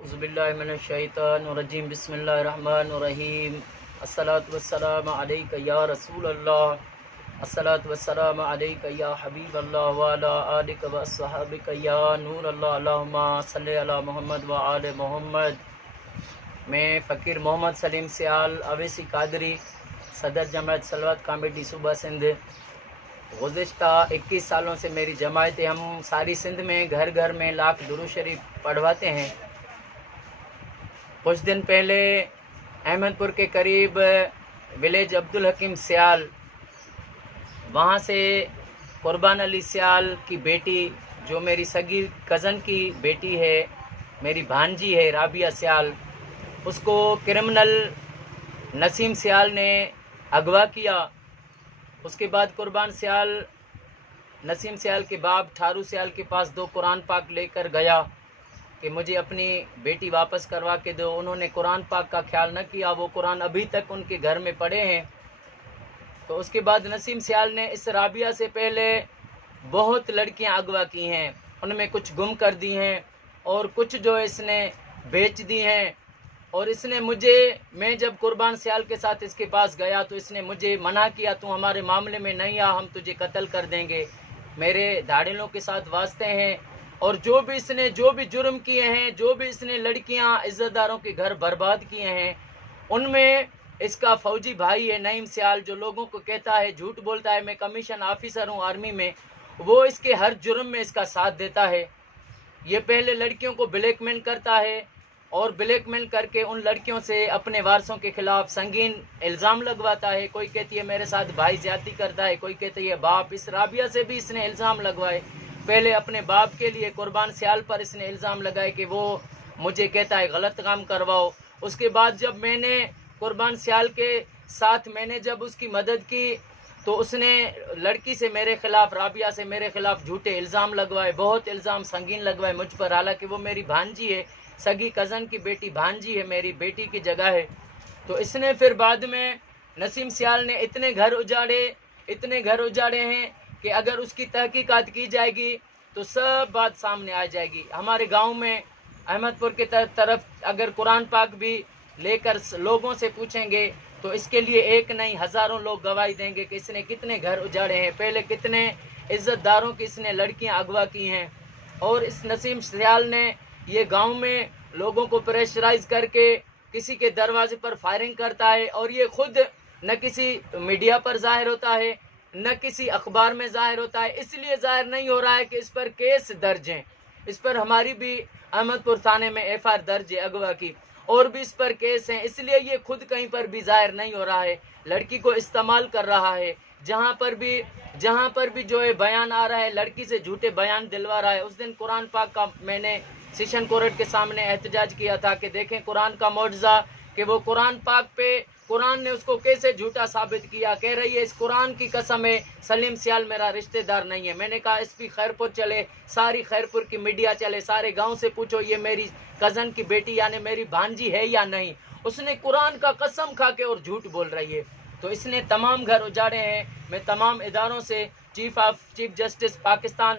अऊज़ुबिल्लाहिमिनश्शैतानिर्रजीम बिस्मिल्लाहिर्रहमानिर्रहीम अस्सलातु वस्सलामु अलैका या रसूल अल्लाह अस्सलातु वस्सलामु अलैका या हबीब अल्लाह व अला आलिका व अस्हाबिका या नूर अल्लाह अल्लाहुम्मा सल्लि अला मोहम्मद व आले मोहम्मद। मैं फ़कीर मोहम्मद सलीम सियाल अवैसी कादरी सदर जमात सलवत कमेटी सूबा सिंध। गुज़िश्ता 21 सालों से मेरी जमात हम सारी सिंध में घर घर में लाख दुरूद शरीफ पढ़वाते हैं। कुछ दिन पहले अहमदपुर के करीब विलेज अब्दुल हकीम सियाल, वहाँ से कुर्बान अली सियाल की बेटी जो मेरी सगी कज़न की बेटी है, मेरी भांजी है राबिया सियाल, उसको क्रिमिनल नसीम सियाल ने अगवा किया। उसके बाद कुर्बान सियाल नसीम सियाल के बाप ठारू सियाल के पास 2 कुरान पाक लेकर गया कि मुझे अपनी बेटी वापस करवा के दो। उन्होंने कुरान पाक का ख्याल न किया, वो कुरान अभी तक उनके घर में पड़े हैं। तो उसके बाद नसीम सियाल ने इस राबिया से पहले बहुत लड़कियां अगवा की हैं, उनमें कुछ गुम कर दी हैं और कुछ जो इसने बेच दी हैं। और इसने मैं जब कुर्बान सियाल के साथ इसके पास गया तो इसने मुझे मना किया, तू हमारे मामले में नहीं आ, हम तुझे कत्ल कर देंगे। मेरे धाड़िलों के साथ वास्ते हैं और जो भी जुर्म किए हैं, जो भी इसने लड़कियां इज्जतदारों के घर बर्बाद किए हैं, उनमें इसका फौजी भाई है नईम सियाल, जो लोगों को कहता है, झूठ बोलता है मैं कमीशन ऑफिसर हूं आर्मी में, वो इसके हर जुर्म में इसका साथ देता है। ये पहले लड़कियों को ब्लैकमेल करता है और ब्लैकमेल करके उन लड़कियों से अपने वारसों के खिलाफ संगीन इल्ज़ाम लगवाता है। कोई कहती है मेरे साथ भाई ज्यादती करता है, कोई कहती है बाप। इस राबिया से भी इसने इल्ज़ाम लगवाए। पहले अपने बाप के लिए कुर्बान सियाल पर इसने इल्ज़ाम लगाए कि वो मुझे कहता है गलत काम करवाओ। उसके बाद जब मैंने कुर्बान सियाल के साथ जब उसकी मदद की तो उसने लड़की से मेरे खिलाफ, राबिया से मेरे खिलाफ झूठे इल्ज़ाम लगवाए, बहुत इल्ज़ाम संगीन लगवाए मुझ पर। हालांकि वो मेरी भांजी है, सगी कज़न की बेटी भांजी है, मेरी बेटी की जगह है। तो इसने फिर बाद में नसीम सियाल ने इतने घर उजाड़े हैं कि अगर उसकी तहकीकात की जाएगी तो सब बात सामने आ जाएगी। हमारे गांव में अहमदपुर के तरफ अगर कुरान पाक भी लेकर लोगों से पूछेंगे तो इसके लिए एक नहीं हज़ारों लोग गवाही देंगे कि इसने कितने घर उजाड़े हैं, पहले कितने इज्जतदारों की इसने लड़कियां अगवा की हैं। और इस नसीम सियाल ने ये गांव में लोगों को प्रेशराइज करके किसी के दरवाजे पर फायरिंग करता है और ये खुद न किसी मीडिया पर जाहिर होता है न किसी अखबार में जाहिर होता है। इसलिए जाहिर नहीं हो रहा है कि इस पर केस दर्ज हैं। इस पर हमारी भी अहमदपुर थाने में FIR दर्ज है अगवा की, और भी इस पर केस हैं। इसलिए ये खुद कहीं पर भी जाहिर नहीं हो रहा है, लड़की को इस्तेमाल कर रहा है। जहाँ पर भी जो है बयान आ रहा है, लड़की से झूठे बयान दिलवा रहा है। उस दिन कुरान पाक का मैंने सेशन कोर्ट के सामने एहतजाज किया था कि देखें कुरान का मौजज़ा, कि वो कुरान पाक पे कुरान ने उसको कैसे झूठा साबित किया। कह रही है इस कुरान की कसम है सलीम सियाल मेरा रिश्तेदार नहीं है। मैंने कहा SP खैरपुर चले, सारी खैरपुर की मीडिया चले, सारे गांव से पूछो ये मेरी कज़न की बेटी यानी मेरी भांजी है या नहीं। उसने कुरान का कसम खा के और झूठ बोल रही है। तो इसने तमाम घर उजाड़े हैं। मैं तमाम इदारों से, चीफ जस्टिस पाकिस्तान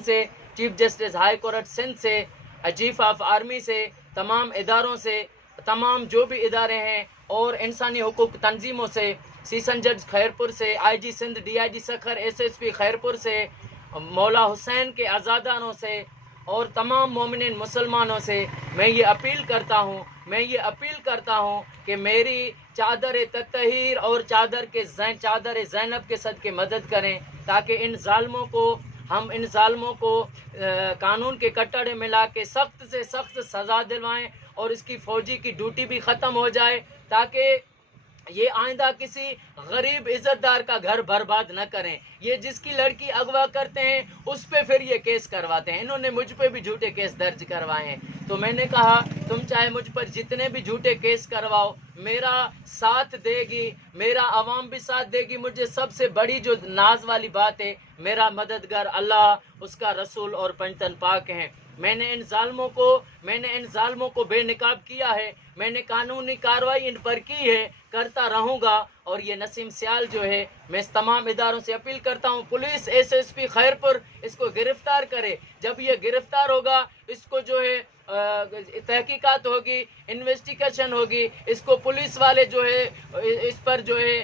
से, chief justice high court Sindh से, चीफ ऑफ आर्मी से, तमाम इदारों से, तमाम जो भी इदारे हैं और इंसानी हुकूक तंजीमों से, सेशन जज खैरपुर से, IG Sindh, DIG Sukkur, SSP Khairpur से, मौला हुसैन के आज़ादानों से और तमाम मोमिन मुसलमानों से मैं ये अपील करता हूँ कि मेरी चादर तत्हीर और चादर ज़ैनब के सदके मदद करें, ताकि इन ज़ालिमों को कानून के कटड़े मिला के सख्त से सख्त सज़ा दिलवाएं और इसकी फ़ौजी की ड्यूटी भी ख़त्म हो जाए, ताकि ये आइंदा किसी गरीब इज्जतदार का घर बर्बाद न करें। ये जिसकी लड़की अगवा करते हैं उस पे फिर ये केस करवाते हैं। इन्होंने मुझ पे भी झूठे केस दर्ज करवाए हैं। तो मैंने कहा तुम चाहे मुझ पर जितने भी झूठे केस करवाओ, मेरा साथ देगी, मेरा आवाम भी साथ देगी। मुझे सबसे बड़ी जो नाज वाली बात है, मेरा मददगार अल्लाह, उसका रसूल और पंजतन पाक हैं। मैंने इन जालिमों को बेनकाब किया है, मैंने कानूनी कार्रवाई इन पर की है, करता रहूँगा। और ये नसीम सियाल जो है, मैं इस तमाम इदारों से अपील करता हूँ, पुलिस SSP खैरपुर इसको गिरफ्तार करे। जब ये गिरफ्तार होगा, इसको जो है تحقیقات ہوگی، انویسٹیگیشن ہوگی، اس کو پولیس والے جو ہے اس پر جو ہے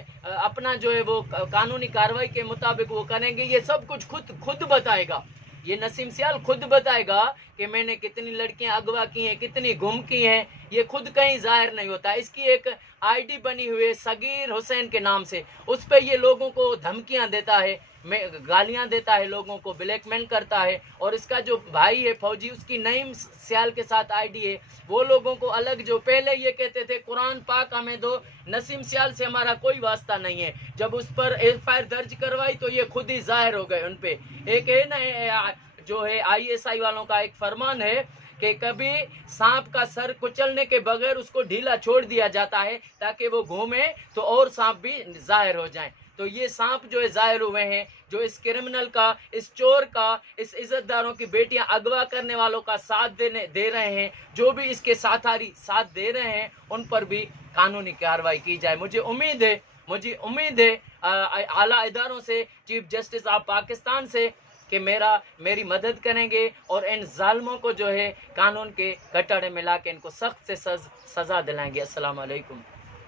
اپنا جو ہے وہ قانونی کارروائی کے مطابق وہ کریں گے. یہ سب کچھ خود بتائے گا. یہ نسیم سیال خود بتائے گا کہ میں نے کتنی لڑکیاں اغوا کی ہیں، کتنی گم کی ہیں. یہ خود کہیں ظاہر نہیں ہوتا. اس کی ایک آئی ڈی بنی ہوئی ہے صغیر حسین کے نام سے، اس پہ یہ لوگوں کو دھمکیاں دیتا ہے، گالیاں دیتا ہے، لوگوں کو بلیک میل کرتا ہے. اور اس کا جو بھائی ہے فوجی، اس کی نعیم سیال کے ساتھ آئی ڈی ہے. وہ لوگوں کو الگ، جو پہلے یہ کہتے تھے قرآن پاک ہمیں دو، نسیم سیال سے ہمارا کوئی واسطہ نہیں ہے، جب اس پر ایف آئی آر درج کروائی تو یہ خود ہی ظاہر ہو گئے. ان پہ ایک ہے نا جو ہے آئی ایس آئی والوں کا ایک فرمان ہے کہ کبھی سانپ کا سر کچلنے کے بغیر اس کو ڈھیلا چھوڑ دیا جاتا ہے تاکہ وہ گھومے تو اور سانپ بھی ظاہر ہو جائیں. تو یہ سانپ جو ہے ظاہر ہوئے ہیں، جو اس کرمنل کا، اس چور کا، اس عزت داروں کی بیٹیاں اغوا کرنے والوں کا ساتھ دے رہے ہیں، جو بھی اس کے ساتھ دے رہے ہیں، ان پر بھی قانونی کارروائی کی جائے. مجھے امید ہے اعلیٰ اداروں سے، چیف جسٹس آف پاکستان سے کہ میری مدد کریں گے اور ان ظالموں کو جو ہے قانون کے کٹڑے میں لا کے ان کو سخت سے سزا دلائیں گے. السلام علیکم.